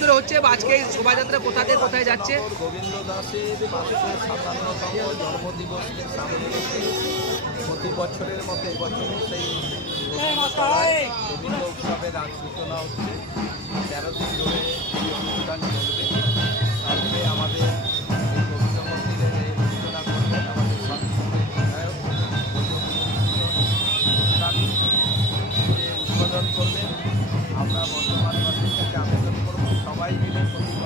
আজকে শোভাযাত্রা কোথা থেকে কোথায় যাচ্ছে গোবিন্দ দাসের সাতান্নতম জন্মদিবসকে সামনে প্রতি বছরের মতো এবছর সেই গোবিন্দ উৎসবের আজ সূচনা হচ্ছে তেরো দিন ধরে এই অনুষ্ঠান চলবে আজকে আমাদের গোবিন্দ মন্দিরের এই আমাদের শান্তিপুরের বিধায়ক উদ্বোধন করবেন আমরা five million